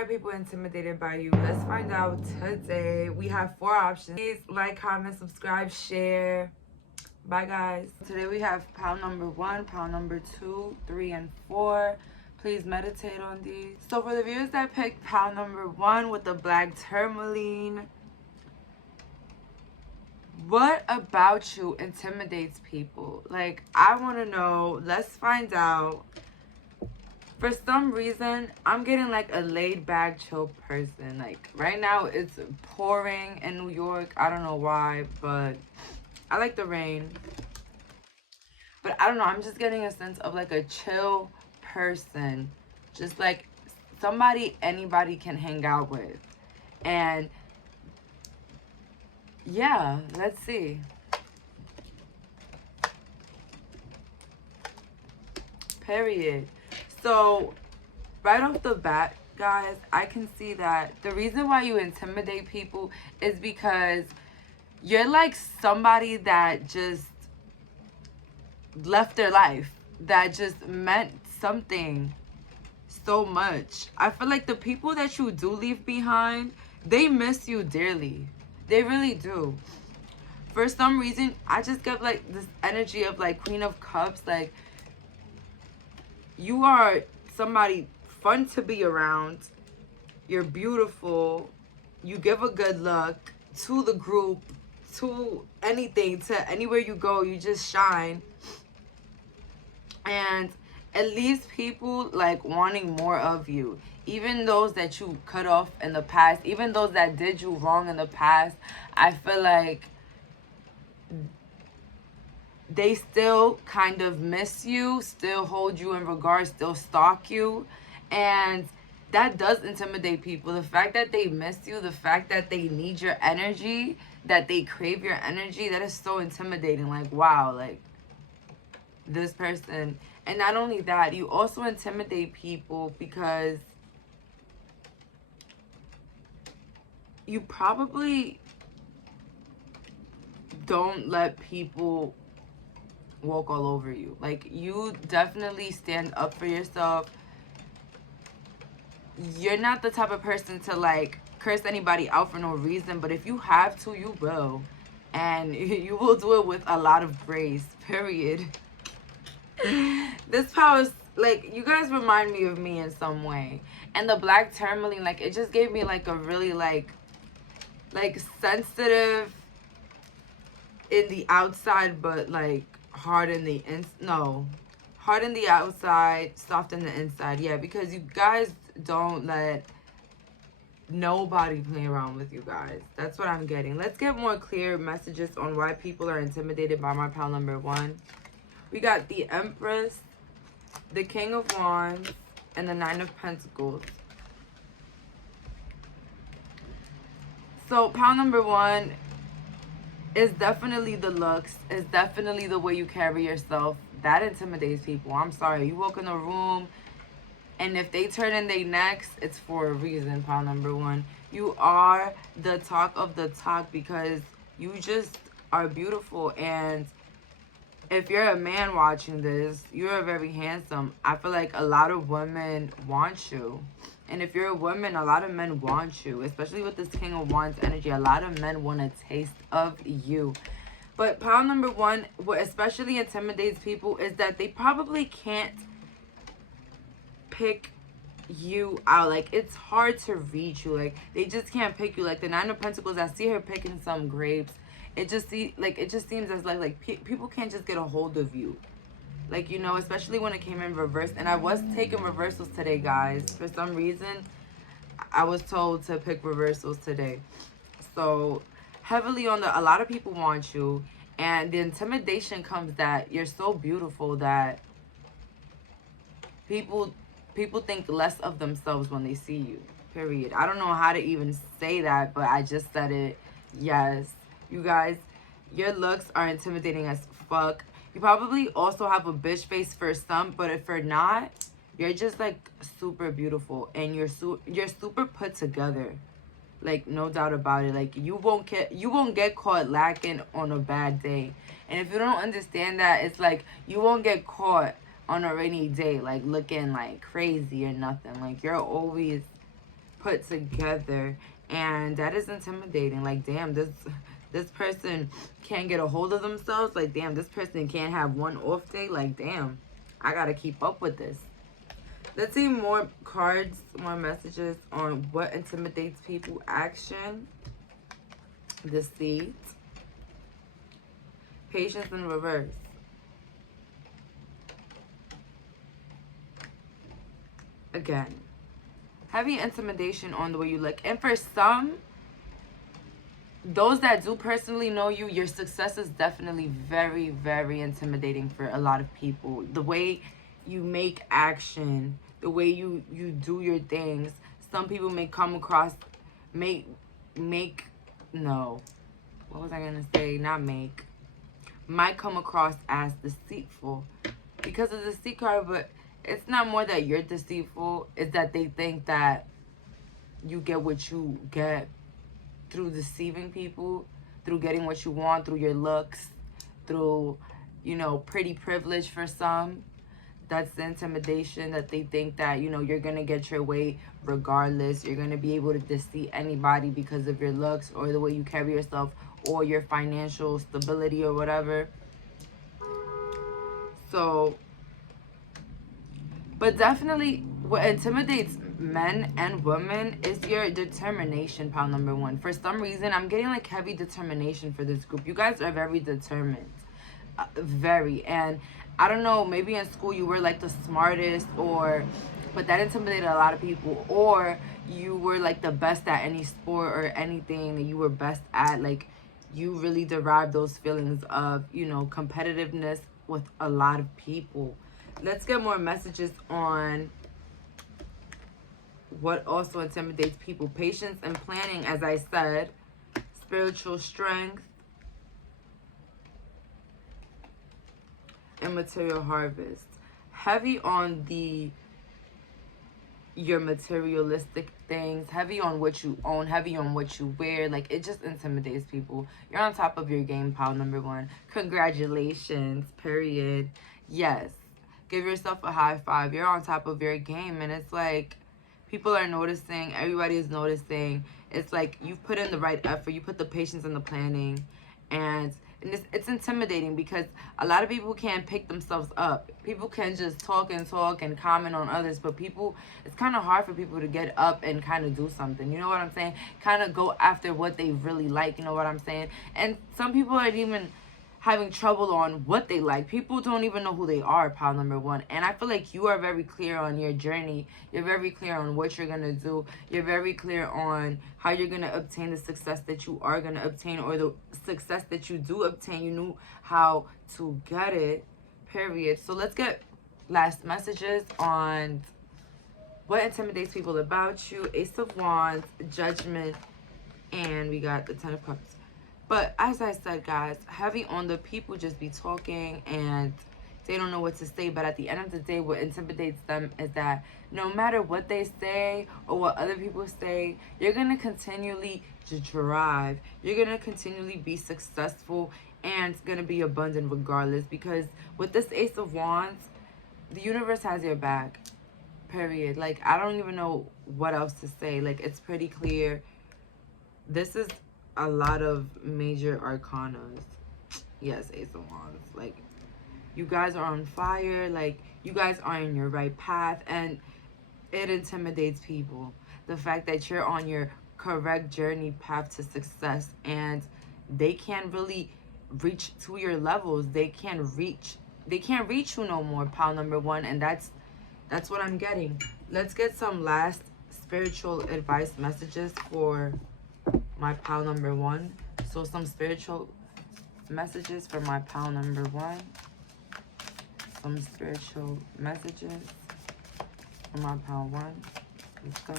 Why are people intimidated by you? Let's find out today. We have 4 options. Please like, comment, subscribe, share. Bye, guys. Today we have pile number 1, pile number 2, 3, and 4. Please meditate on these. So for the viewers that picked pile number 1 with the black tourmaline, what about you intimidates people? Like, I want to know. Let's find out. For some reason, I'm getting like a laid back, chill person. Like right now it's pouring in New York. I don't know why, but I like the rain. But I don't know, I'm just getting a sense of like a chill person. Just like somebody anybody can hang out with. And yeah, let's see. Period. So, right off the bat, guys, I can see that the reason why you intimidate people is because you're like somebody that just left their life, that just meant something so much. I feel like the people that you do leave behind, they miss you dearly. They really do. For some reason, I just get like this energy of like Queen of Cups, like you are somebody fun to be around. You're beautiful. You give a good look to the group, to anything, to anywhere you go. You just shine. And it leaves people like wanting more of you. Even those that you cut off in the past, even those that did you wrong in the past, I feel like they still kind of miss you, still hold you in regard, still stalk you. And that does intimidate people. The fact that they miss you, the fact that they need your energy, that they crave your energy, that is so intimidating. Like, wow, like this person. And not only that, you also intimidate people because you probably don't let people walk all over you. Like, you definitely stand up for yourself. You're not the type of person to like curse anybody out for no reason, but if you have to, you will. And you will do it with a lot of grace, period. This power is like, you guys remind me of me in some way. And the black tourmaline, like, it just gave me like a really like sensitive in the outside, but like hard in the hard in the outside, soft in the inside. Yeah, because you guys don't let nobody play around with you guys. That's what I'm getting. Let's get more clear messages on why people are intimidated by my pile number 1. We got the Empress, the King of Wands, and the 9 of Pentacles. So pile number 1 is definitely the looks. It's definitely the way you carry yourself. That intimidates people. I'm sorry. You walk in a room, and if they turn in their necks, it's for a reason, pile number 1. You are the talk of the talk because you just are beautiful. And if you're a man watching this, you're very handsome. I feel like a lot of women want you. And if you're a woman, a lot of men want you. Especially with this King of Wands energy, a lot of men want a taste of you. But pile number 1, what especially intimidates people is that they probably can't pick you out. Like, it's hard to reach you. Like, they just can't pick you. Like the 9 of Pentacles, I see her picking some grapes. It just seems as like people can't just get a hold of you. Like, you know, especially when it came in reverse. And I was taking reversals today, guys. For some reason, I was told to pick reversals today. So heavily on a lot of people want you. And the intimidation comes that you're so beautiful that people think less of themselves when they see you, period. I don't know how to even say that, but I just said it. Yes, you guys, your looks are intimidating as fuck. You probably also have a bitch face for some, but if you're not, you're just like super beautiful and you're super put together. Like, no doubt about it. Like, you won't get caught lacking on a bad day. And if you don't understand that, it's like you won't get caught on a rainy day, like looking like crazy or nothing. Like, you're always put together, and that is intimidating. Like, damn, this person can't get a hold of themselves. Like, damn, this person can't have one off day. Like, damn, I gotta keep up with this. Let's see more cards, more messages on what intimidates people. Action, deceit, patience in reverse. Again, heavy intimidation on the way you look. And for some, those that do personally know you, your success is definitely very, very intimidating for a lot of people. The way you make action, the way you do your things, some people may come across, no, what was I gonna say? Might come across as deceitful because of the deceit card, but it's not more that you're deceitful, it's that they think that you get what you get through deceiving people, through getting what you want, through your looks, through, you know, pretty privilege for some. That's the intimidation, that they think that, you know, you're going to get your way regardless. You're going to be able to deceive anybody because of your looks or the way you carry yourself or your financial stability or whatever. So, but definitely what intimidates men and women is your determination, pile number one. For some reason, I'm getting like heavy determination for this group. You guys are very determined. Very. And I don't know, maybe in school you were like the smartest, but that intimidated a lot of people. Or you were like the best at any sport or anything that you were best at. Like, you really derived those feelings of, you know, competitiveness with a lot of people. Let's get more messages on what also intimidates people. Patience and planning, as I said. Spiritual strength. And material harvest. Heavy on your materialistic things. Heavy on what you own. Heavy on what you wear. Like, it just intimidates people. You're on top of your game, pile number one. Congratulations, period. Yes. Give yourself a high five. You're on top of your game. And it's like, people are noticing. Everybody is noticing. It's like, you've put in the right effort. You put the patience and the planning. And it's intimidating because a lot of people can't pick themselves up. People can just talk and comment on others. But it's kind of hard for people to get up and kind of do something. You know what I'm saying? Kind of go after what they really like. You know what I'm saying? And some people are even having trouble on what they like. People don't even know who they are, pile number one. And I feel like you are very clear on your journey. You're very clear on what you're going to do. You're very clear on how you're going to obtain the success that you are going to obtain, or the success that you do obtain. You knew how to get it, period. So let's get last messages on what intimidates people about you. Ace of Wands, Judgment, and we got the Ten of Cups. But as I said, guys, heavy on the people just be talking and they don't know what to say. But at the end of the day, what intimidates them is that no matter what they say or what other people say, you're going to continually drive. You're going to continually be successful, and it's going to be abundant regardless. Because with this Ace of Wands, the universe has your back, period. Like, I don't even know what else to say. Like, it's pretty clear. This is a lot of major arcanas. Yes, Ace of Wands. Like, you guys are on fire. Like, you guys are in your right path, and it intimidates people. The fact that you're on your correct journey path to success, and they can't really reach to your levels. They can't reach you no more, pile number one. And that's what I'm getting. Let's get some last spiritual advice messages for my pile number one. So some spiritual messages for my pile number one. Some spiritual messages for my pile one. Let's go.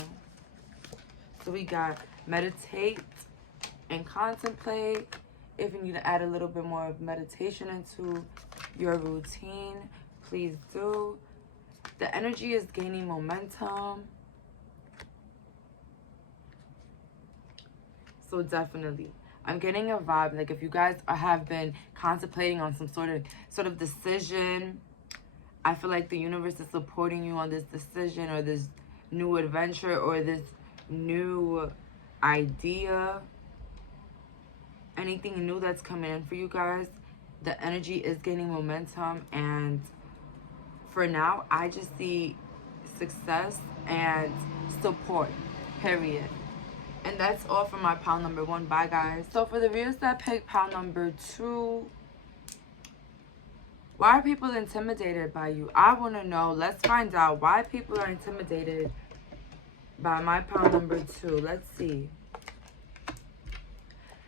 So we got meditate and contemplate. If you need to add a little bit more of meditation into your routine, please do. The energy is gaining momentum. So definitely, I'm getting a vibe, like if you guys have been contemplating on some sort of decision, I feel like the universe is supporting you on this decision or this new adventure or this new idea, anything new that's coming in for you guys. The energy is gaining momentum, and for now, I just see success and support, period. And that's all for my pile number 1. Bye, guys. So for the viewers that picked pile number 2, why are people intimidated by you? I want to know. Let's find out why people are intimidated by my pile number 2. Let's see.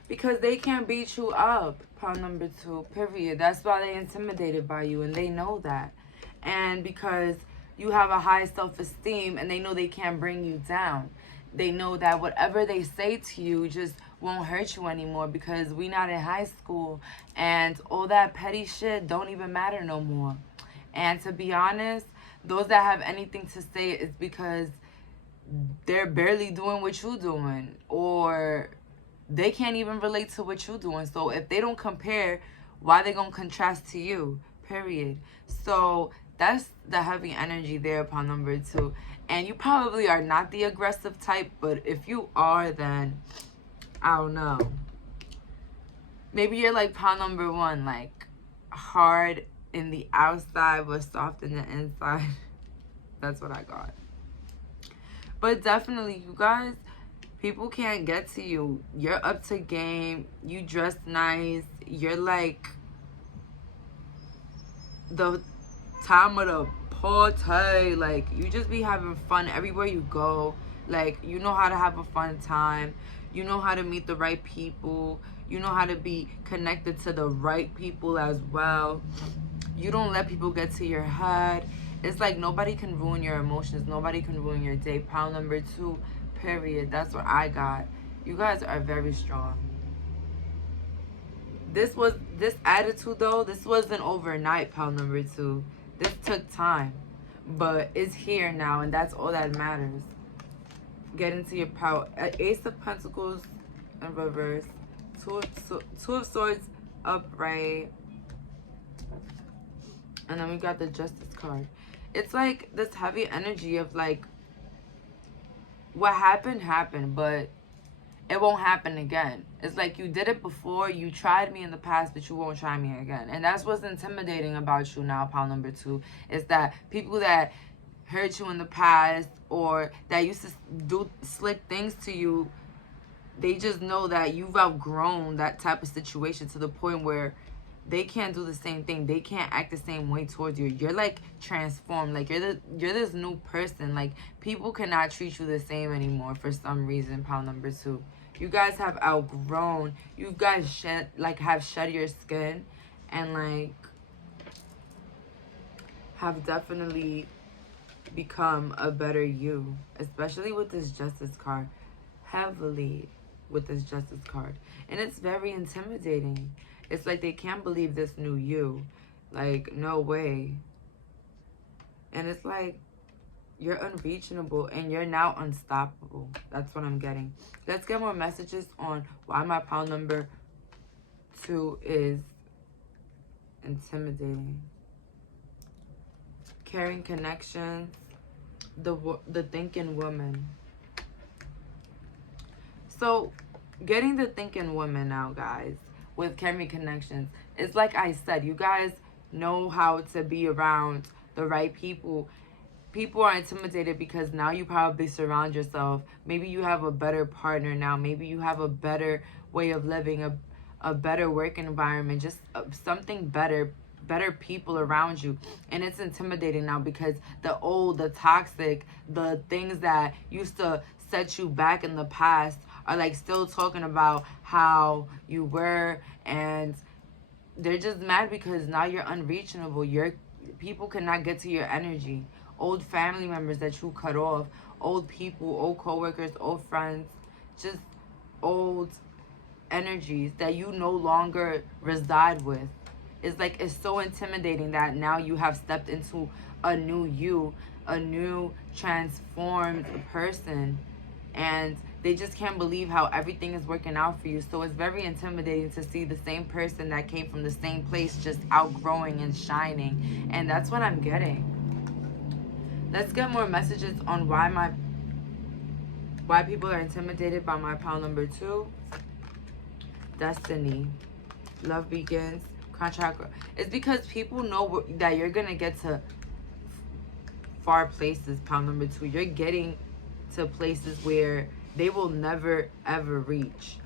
Because they can't beat you up, pile number 2, period. That's why they're intimidated by you, and they know that. And because you have a high self-esteem, and they know they can't bring you down. They know that whatever they say to you just won't hurt you anymore, because we not in high school, and all that petty shit don't even matter no more. And to be honest, those that have anything to say is because they're barely doing what you're doing, or they can't even relate to what you're doing. So if they don't compare, why they gonna contrast to you, period? So that's the heavy energy there upon number 2. And you probably are not the aggressive type, but if you are, then I don't know. Maybe you're like pile number 1, like hard in the outside but soft in the inside. That's what I got. But definitely, you guys, people can't get to you. You're up to game. You dress nice. You're like the time of the party. Like, you just be having fun everywhere you go. Like, you know how to have a fun time. You know how to meet the right people. You know how to be connected to the right people as well. You don't let people get to your head. It's like nobody can ruin your emotions. Nobody can ruin your day. Pile number 2, period. That's what I got. You guys are very strong. This attitude though, this wasn't overnight, pile number 2. This took time, but it's here now, and that's all that matters. Get into your power. Ace of Pentacles in reverse, two of Swords upright, and then we got the Justice card. It's like this heavy energy of like, what happened, but it won't happen again. It's like you did it before, you tried me in the past, but you won't try me again. And that's what's intimidating about you now, pile number 2, is that people that hurt you in the past or that used to do slick things to you, they just know that you've outgrown that type of situation to the point where they can't do the same thing. They can't act the same way towards you. You're like transformed. Like you're this new person. Like people cannot treat you the same anymore for some reason, pile number 2. You guys have outgrown. You guys have shed your skin and like have definitely become a better you, especially with this Justice card. Heavily with this Justice card. And it's very intimidating. It's like they can't believe this new you. Like, no way. And it's like, you're unreachable and you're now unstoppable. That's what I'm getting. Let's get more messages on why my pile number 2 is intimidating. Caring connections. The thinking woman. So, getting the thinking woman now, guys, with caring connections. It's like I said, you guys know how to be around the right people. People are intimidated because now you probably surround yourself. Maybe you have a better partner now. Maybe you have a better way of living, a better work environment, just something better people around you. And it's intimidating now because the old, the toxic, the things that used to set you back in the past are like still talking about how you were, and they're just mad because now you're unreachable. People cannot get to your energy. Old family members that you cut off, old people, old co-workers, old friends, just old energies that you no longer reside with. It's like, it's so intimidating that now you have stepped into a new you, a new transformed person, and they just can't believe how everything is working out for you. So it's very intimidating to see the same person that came from the same place just outgrowing and shining. And that's what I'm getting. Let's get more messages on why my Why people are intimidated by my pile number 2. Destiny. Love begins. Crown chakra. It's because people know that you're going to get to far places, pile number 2. You're getting to places where they will never ever reach.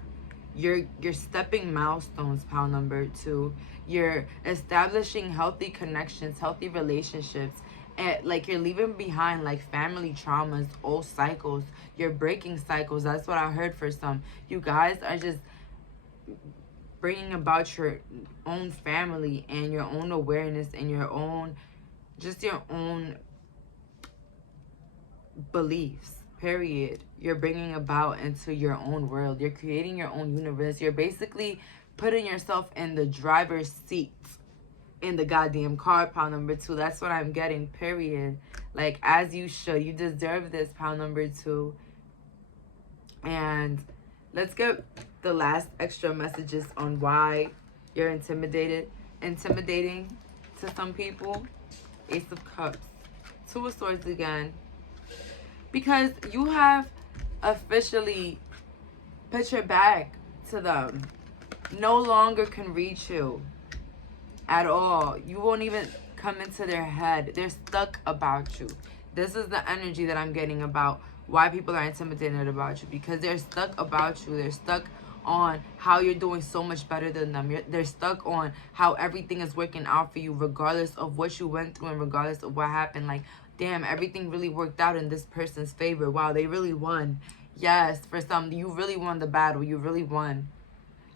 You're stepping milestones, pile number 2. You're establishing healthy connections, healthy relationships, and like you're leaving behind like family traumas, old cycles. You're breaking cycles. That's what I heard for some. You guys are just bringing about your own family and your own awareness and your own, just your own beliefs, period. You're bringing about into your own world. You're creating your own universe. You're basically putting yourself in the driver's seat in the goddamn car, pile number 2. That's what I'm getting, period. Like, as you should. You deserve this, pile number 2. And let's get the last extra messages on why you're intimidating to some people. Ace of Cups. 2 of Swords again. Because you have officially put your back to them. No longer can reach you at all. You won't even come into their head. They're stuck about you. This is the energy that I'm getting about why people are intimidated about you. Because they're stuck about you. They're stuck on how you're doing so much better than them. They're stuck on how everything is working out for you, regardless of what you went through and regardless of what happened. Like, damn, everything really worked out in this person's favor. Wow, they really won. Yes, for some, you really won the battle. You really won.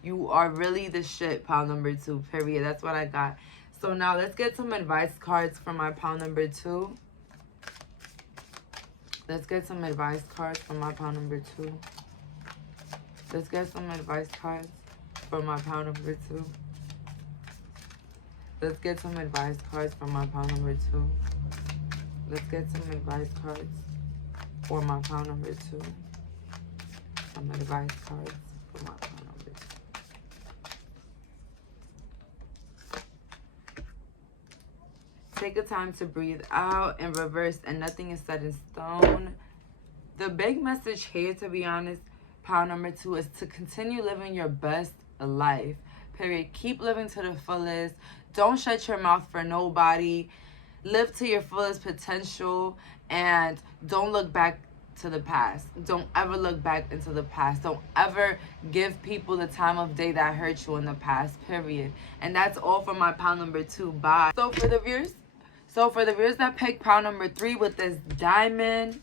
You are really the shit, pile number 2, period. That's what I got. So now let's get some advice cards for my pile number 2. Let's get some advice cards for my pile number 2. Let's get some advice cards for my pile number 2. Let's get some advice cards for my pile number 2. Let's get some advice cards for my pile number 2. Some advice cards for my pile number 2. Take a time to breathe out in reverse, and nothing is set in stone. The big message here, to be honest, pile number 2, is to continue living your best life. Period. Keep living to the fullest. Don't shut your mouth for nobody. Live to your fullest potential, and don't look back to the past. Don't ever look back into the past. Don't ever give people the time of day that hurt you in the past, period. And that's all for my pile number 2. Bye. So for the viewers that picked pile number 3 with this diamond,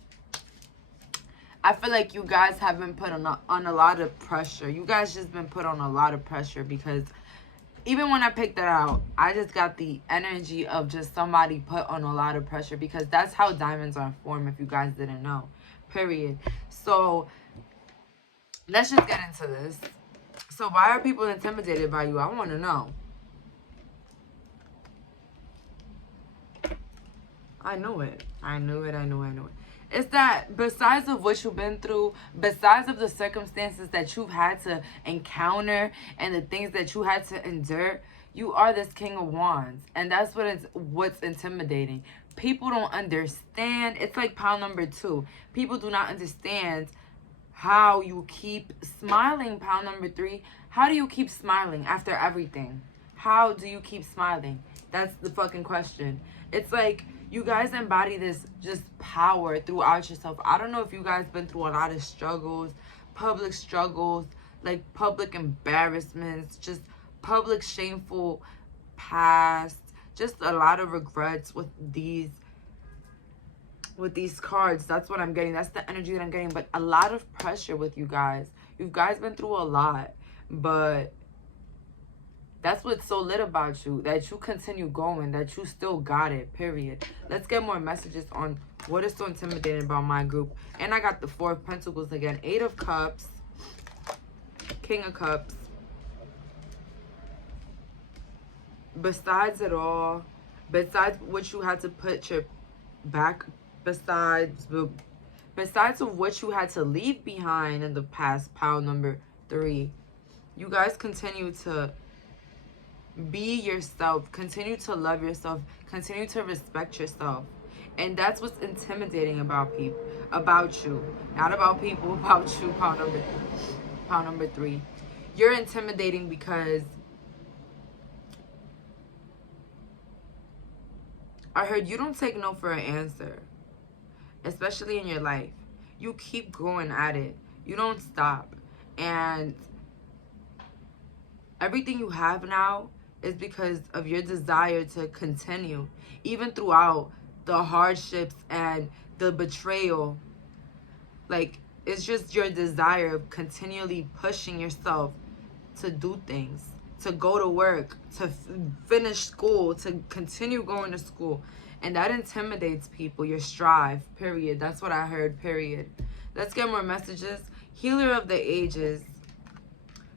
I feel like you guys have been put on a lot of pressure. You guys just been put on a lot of pressure, because even when I picked that out, I just got the energy of just somebody put on a lot of pressure, because that's how diamonds are formed, if you guys didn't know, period. So let's just get into this. So why are people intimidated by you? I want to know. I knew it. It's that besides of what you've been through, besides of the circumstances that you've had to encounter and the things that you had to endure, you are this King of Wands. And that's what's intimidating. People don't understand. It's like pile number 2. People do not understand how you keep smiling, pile number 3. How do you keep smiling after everything? How do you keep smiling? That's the fucking question. It's like, you guys embody this just power throughout yourself. I don't know if you guys been through a lot of struggles, like public embarrassments, just public shameful past, just a lot of regrets with these cards. That's what I'm getting. That's the energy that I'm getting. But a lot of pressure with you guys. You guys been through a lot, but that's what's so lit about you, that you continue going, that you still got it, period. Let's get more messages on what is so intimidating about my group. And I got the 4 of Pentacles again. 8 of Cups, King of Cups. Besides it all, besides what you had to put your back, besides of what you had to leave behind in the past, pile number 3, you guys continue to be yourself, continue to love yourself, continue to respect yourself. And that's what's intimidating about people, about you. Not about people, about you, pound number 3. You're intimidating because I heard you don't take no for an answer, especially in your life. You keep going at it. You don't stop. And everything you have now is because of your desire to continue, even throughout the hardships and the betrayal. Like, it's just your desire of continually pushing yourself to do things, to go to work, to finish school, to continue going to school. And that intimidates people, your strive, period. That's what I heard, period. Let's get more messages. Healer of the ages,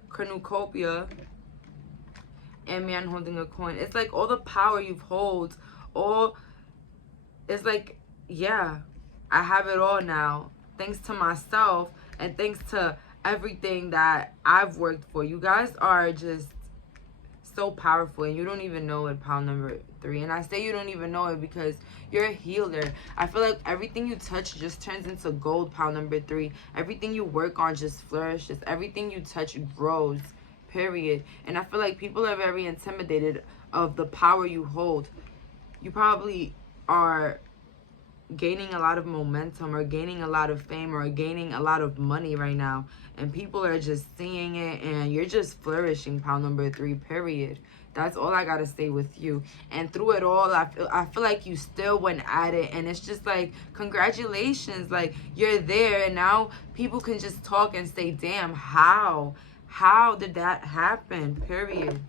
cornucopia, and man holding a coin. It's like all the power you've hold, all, it's like, yeah, I have it all now. Thanks to myself and thanks to everything that I've worked for. You guys are just so powerful and you don't even know it, pound number 3. And I say you don't even know it because you're a healer. I feel like everything you touch just turns into gold, pound number 3. Everything you work on just flourishes. Everything you touch grows, period. And I feel like people are very intimidated of the power you hold. You probably are gaining a lot of momentum or gaining a lot of fame or gaining a lot of money right now, and people are just seeing it, and you're just flourishing, pound number 3, period. That's all I gotta say with you. And through it all, I feel like you still went at it, and it's just like, congratulations, like, you're there, and now people can just talk and say, damn, how did that happen, period.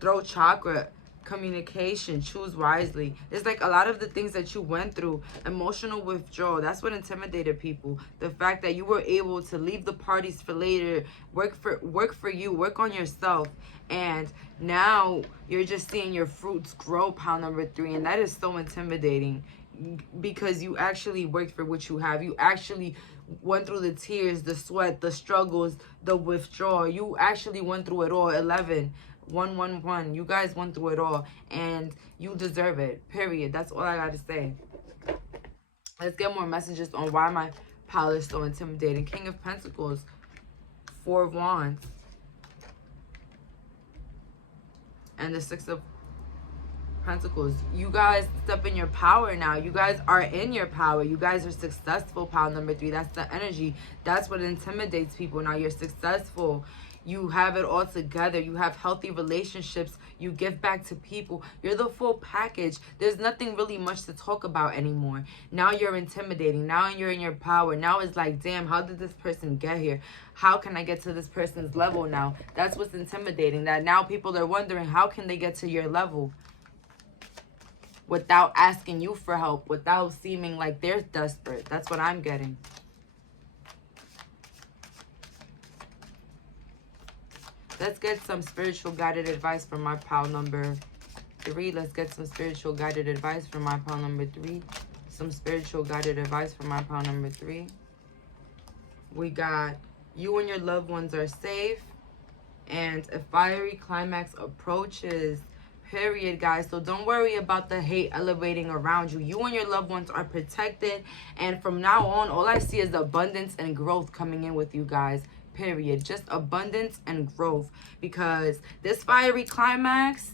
Throat chakra, communication, choose wisely. It's like a lot of the things that you went through, emotional withdrawal, that's what intimidated people. The fact that you were able to leave the parties for later, work for you, work on yourself, and now you're just seeing your fruits grow, pound number 3. And that is so intimidating because you actually worked for what you have. You actually went through the tears, the sweat, the struggles, the withdrawal. You actually went through it all. 11 111, you guys went through it all, and you deserve it, period. That's all I gotta say. Let's get more messages on why my pal is so intimidating. King of Pentacles, 4 of Wands, and the 6 of Pentacles. You guys step in your power now. You guys are in your power. You guys are successful, pound number 3. That's the energy. That's what intimidates people. Now you're successful. You have it all together. You have healthy relationships. You give back to people. You're the full package. There's nothing really much to talk about anymore. Now you're intimidating. Now you're in your power. Now it's like, damn, how did this person get here? How can I get to this person's level now? That's what's intimidating. That now people are wondering, how can they get to your level? Without asking you for help. Without seeming like they're desperate. That's what I'm getting. Let's get some spiritual guided advice from my pal number 3. Let's get some spiritual guided advice from my pal number 3. Some spiritual guided advice from my pal number 3. We got, you and your loved ones are safe, and a fiery climax approaches, period, guys. So don't worry about the hate elevating around you. You and your loved ones are protected, and from now on, all I see is abundance and growth coming in with you guys. Period. Just abundance and growth, because this fiery climax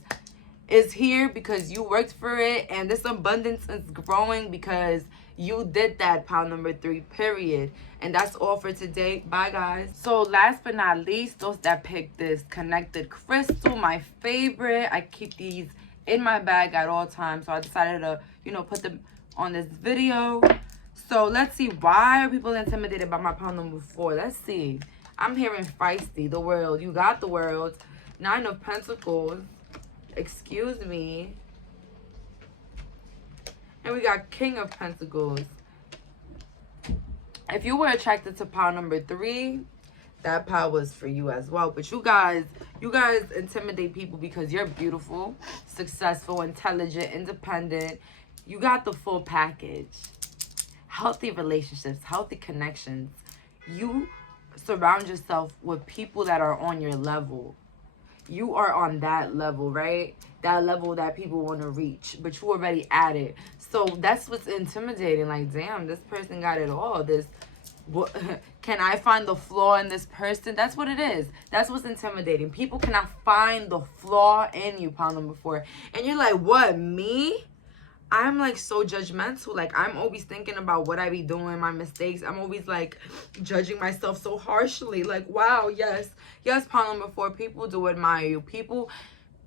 is here because you worked for it, and this abundance is growing because you did that, pound number 3, period. And that's all for today. Bye, guys. So last but not least, those that picked this connected crystal, my favorite. I keep these in my bag at all times, so I decided to, you know, put them on this video. So let's see, why are people intimidated by my pound number 4? Let's see. I'm hearing feisty, the world. You got the world. 9 of Pentacles. Excuse me. And we got King of Pentacles. If you were attracted to pound number 3, that power was for you as well. But you guys intimidate people because you're beautiful, successful, intelligent, independent. You got the full package. Healthy relationships, healthy connections. You surround yourself with people that are on your level. You are on that level, right? that level that people want to reach, but you already at it. So that's what's intimidating. Like, damn, this person got it all. What, can I find the flaw in this person? That's what it is. That's what's intimidating. People cannot find the flaw in you, pile number 4. And you're like, what, me? I'm like so judgmental. Like, I'm always thinking about what I be doing, my mistakes. I'm always like judging myself so harshly. Like, wow, yes, pile number 4. People do admire you. People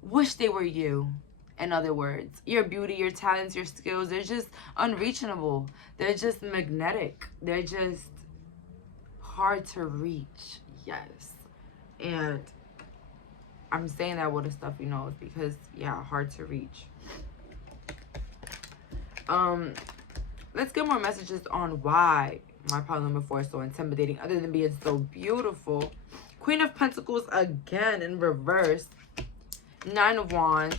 wish they were you. In other words, your beauty, your talents, your skills, they're just unreachable. They're just magnetic. They're just hard to reach. Yes. And I'm saying that with the stuff you know because, yeah, hard to reach. Let's get more messages on why my pile number 4 is so intimidating, other than being so beautiful. Queen of Pentacles again in reverse. 9 of Wands.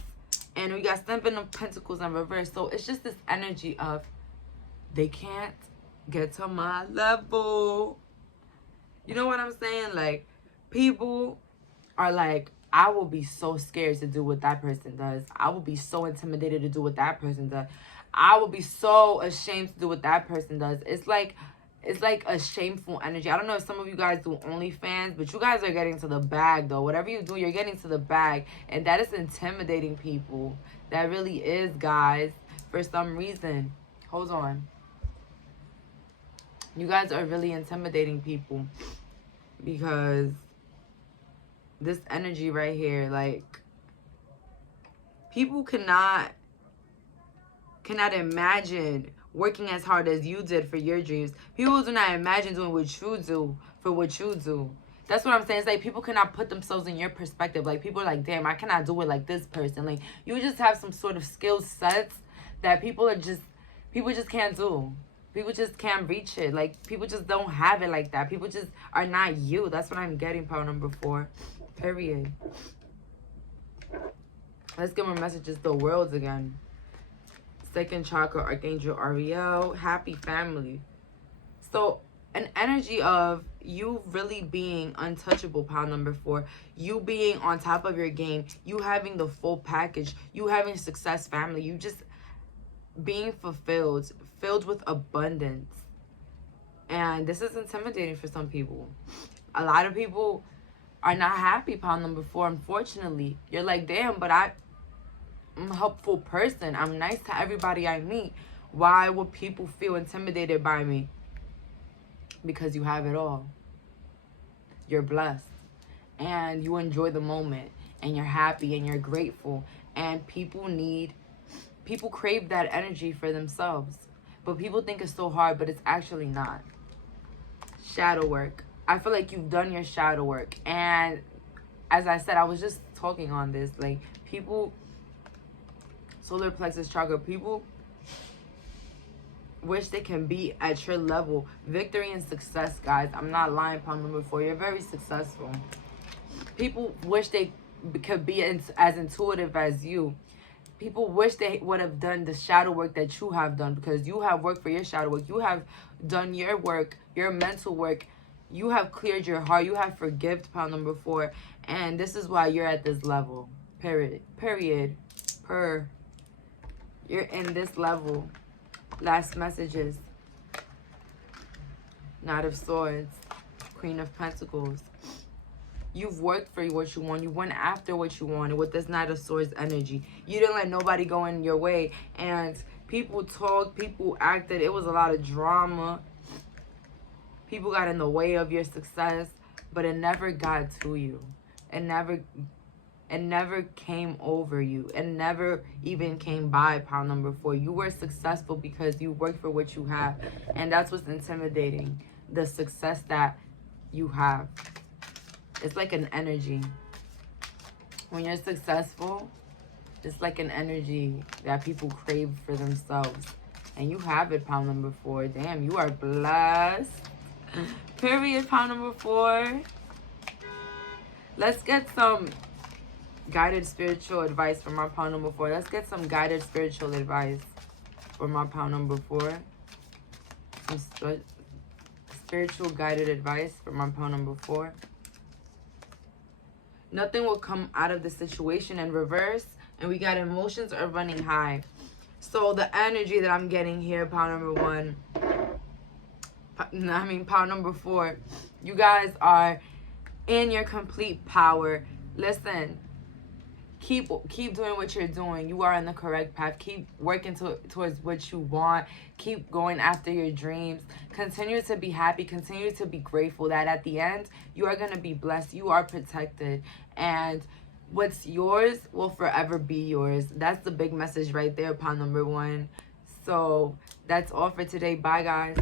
And we got 7 of Pentacles in reverse. So it's just this energy of they can't get to my level. You know what I'm saying? Like, people are like, I will be so scared to do what that person does. I will be so intimidated to do what that person does. I will be so ashamed to do what that person does. It's like a shameful energy. I don't know if some of you guys do OnlyFans, but you guys are getting to the bag, though. Whatever you do, you're getting to the bag. And that is intimidating people. That really is, guys. For some reason. Hold on. You guys are really intimidating people. Because this energy right here, like, people cannot imagine working as hard as you did for your dreams. People do not imagine doing what you do for what you do. That's what I'm saying. It's like people cannot put themselves in your perspective. Like, people are like, damn, I cannot do it like this person. Like, you just have some sort of skill sets that people just can't do. People just can't reach it. Like, people just don't have it like that. People just are not you. That's what I'm getting, power number 4. Period. Let's get more messages. The Worlds again. Second chakra, Archangel Ariel, happy family. So an energy of you really being untouchable, pile number 4. You being on top of your game. You having the full package. You having success family. You just being fulfilled. Filled with abundance. And this is intimidating for some people. A lot of people are not happy, pile number 4, unfortunately. You're like, damn, but I'm a helpful person. I'm nice to everybody I meet. Why would people feel intimidated by me? Because you have it all. You're blessed. And you enjoy the moment. And you're happy and you're grateful. And people crave that energy for themselves. But people think it's so hard, but it's actually not. Shadow work. I feel like you've done your shadow work. And as I said, I was just talking on this. Like, people, solar plexus chakra, people wish they can be at your level. Victory and success, guys. I'm not lying, pile number 4. You're very successful. People wish they could be as intuitive as you. People wish they would have done the shadow work that you have done, because you have worked for your shadow work. You have done your work, your mental work. You have cleared your heart. You have forgiven, pile number 4. And this is why you're at this level. Period. You're in this level. Last messages. Knight of Swords. Queen of Pentacles. You've worked for what you want. You went after what you wanted with this Knight of Swords energy. You didn't let nobody go in your way. And people talked, people acted. It was a lot of drama. People got in the way of your success. But it never got to you. It never came over you. It never even came by, pile number 4. You were successful because you worked for what you have. And that's what's intimidating. The success that you have. It's like an energy. When you're successful, it's like an energy that people crave for themselves. And you have it, pile number 4. Damn, you are blessed. Period, pile number 4. Let's get some guided spiritual advice from our pile number 4. Let's get some guided spiritual advice from our pile number 4. Some spiritual guided advice from our pile number 4. Nothing will come out of the situation in reverse. And we got emotions are running high. So the energy that I'm getting here, pile number 1, pile number 4, you guys are in your complete power. Listen, keep doing what you're doing. You are on the correct path. Keep working towards what you want. Keep going after your dreams. Continue to be happy. Continue to be grateful that at the end, you are going to be blessed. You are protected. And what's yours will forever be yours. That's the big message right there, pile number 1. So that's all for today. Bye, guys.